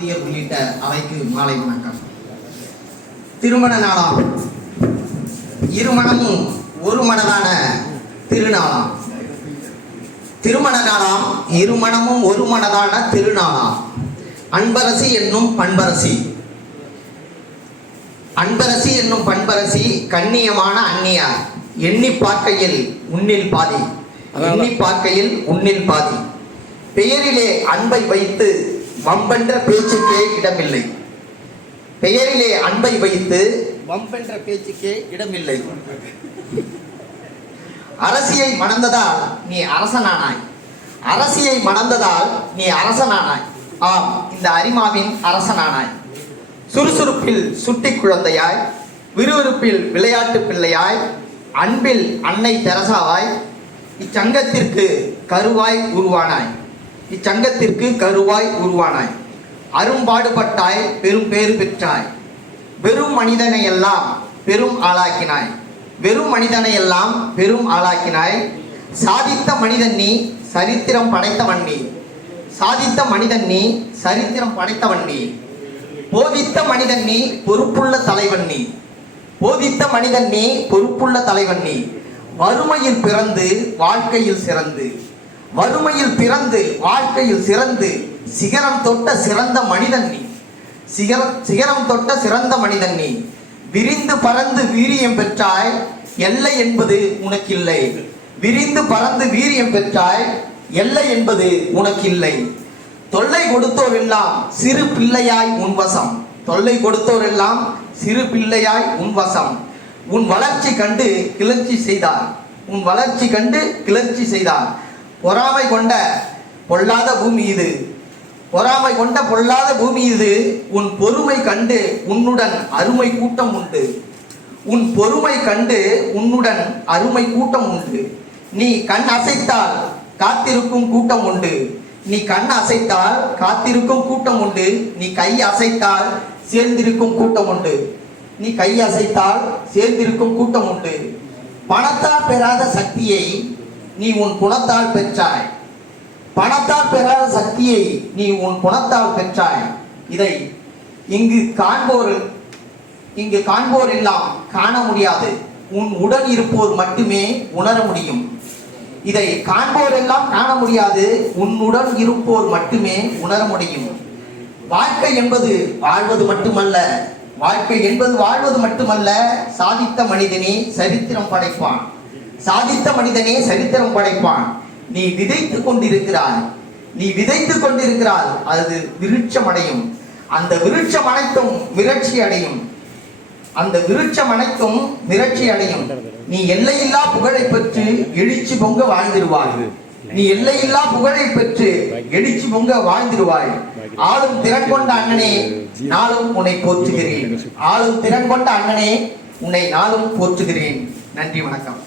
உள்ளிட்ட அவைக்கு மாலை வணக்கம். திருமண நாளாம், இருமணமும் ஒரு மனதான திருநாளாம். திருமண நாளாம், இருமணமும் ஒரு மனதான திருநாளாம். அன்பரசி என்னும் பண்பரசி, அன்பரசி என்னும் பண்பரசி கண்ணியமான அந்நியார். எண்ணி பார்க்கையில் உன்னில் பாதி, எண்ணி பார்க்கையில் உன்னில் பாதி. பெயரிலே அன்பை வைத்து வம்பென்ற பேச்சுக்கே இடமில்லை. பெயரிலே அன்பை வைத்து வம்பென்ற பேச்சுக்கே இடமில்லை. அரசியை மணந்ததால் நீ அரசனானாய், அரசியை மணந்ததால் நீ அரசனானாய். ஆம், இந்த அரிமாவின் அரசனானாய். சுறுசுறுப்பில் சுட்டி குழந்தையாய், விறுவிறுப்பில் விளையாட்டு பிள்ளையாய், அன்பில் அன்னை தெரசாவாய் இச்சங்கத்திற்கு கருவாய் உருவானாய், இச்சங்கத்திற்கு கருவாய் உருவானாய். அரும்பாடுபட்டாய், பெரும் பேறு பெற்றாய். வெறும் மனிதனை எல்லாம் பெரும் ஆளாக்கினாய், வெறும் மனிதனை எல்லாம் பெரும் ஆளாக்கினாய். சாதித்த மனிதன் நீ, சரித்திரம் படைத்தவன் நீ, சாதித்த மனிதன் நீ, சரித்திரம் படைத்தவன் நீ. போதித்த மனிதன் நீ, பொறுப்புள்ள தலைவன் நீ, போதித்த மனிதன் நீ, பொறுப்புள்ள தலைவன் நீ. வறுமையில் பிறந்து வாழ்க்கையில் சிறந்து, வறுமையில் பிறந்து வாழ்க்கையில் சிறந்து சிகரம் தொட்ட சிறந்த மனிதன் நீ, சிகரம் தொட்ட சிறந்த மனிதன் நீ. விரிந்து பறந்து வீரியம் பெற்றாய், எல்லை என்பது உனக்கில்லை. விரிந்து பறந்து வீரியம் பெற்றாய், எல்லை என்பது உனக்கில்லை. தொல்லை கொடுத்தோர் எல்லாம் சிறு பிள்ளையாய் உன்வசம், தொல்லை கொடுத்தோர் எல்லாம் சிறு பிள்ளையாய் உன்வசம். உன் வளர்ச்சி கண்டு கிளர்ச்சி செய்தார், உன் வளர்ச்சி கண்டு கிளர்ச்சி செய்தார். பொறாமை கொண்ட பொல்லாத பூமி இது, பொறாமை கொண்ட பொல்லாத பூமி இது. உன் பொறுமை கண்டு உன்னுடன் அருமை கூட்டம் உண்டு, உன் பொறுமை கண்டு உன்னுடன் அருமை கூட்டம் உண்டு. நீ கண் அசைத்தால் காத்திருக்கும் கூட்டம் உண்டு, நீ கண் அசைத்தால் காத்திருக்கும் கூட்டம் உண்டு. நீ கை அசைத்தால் சேர்ந்திருக்கும் கூட்டம் உண்டு, நீ கை அசைத்தால் சேர்ந்திருக்கும் கூட்டம் உண்டு. பணத்தால் பெறாத சக்தியை நீ உன் குணத்தால் பெற்றாய், பணத்தால் பெறாத சக்தியை நீ உன் குணத்தால் பெற்றாய். இதை இங்கு காண்போர் எல்லாம் காண முடியாது, உன் உடன் இருப்போர் மட்டுமே உணர முடியும். இதை காண்போர் எல்லாம் காண முடியாது, உன்னுடன் இருப்போர் மட்டுமே உணர முடியும். வாழ்க்கை என்பது வாழ்வது மட்டுமல்ல, வாழ்க்கை என்பது வாழ்வது மட்டுமல்ல. சாதித்த மனிதனே சரித்திரம் படைப்பான், சாதித்த மனிதனே சரித்திரம் படைப்பான். நீ விதைத்துக் கொண்டிருக்கிறாய், நீ விதைத்துக் கொண்டிருக்கிறாய், அது விருட்சம் அடையும். அந்த விருட்சம் அனைத்தும் மிரட்சி அடையும், அந்த விருட்சம் அனைத்தும் மிரட்சி அடையும். நீ எல்லையில்லா புகழை பெற்று எழுச்சி பொங்க வாழ்ந்திருவாய், நீ எல்லையில்லா புகழை பெற்று எழுச்சி பொங்க வாழ்ந்திருவாய். ஆளும் திறன் கொண்ட அண்ணனே நாளும் உன்னை போற்றுகிறேன், ஆளும் திறன் கொண்ட அண்ணனே உன்னை நாளும் போற்றுகிறேன். நன்றி, வணக்கம்.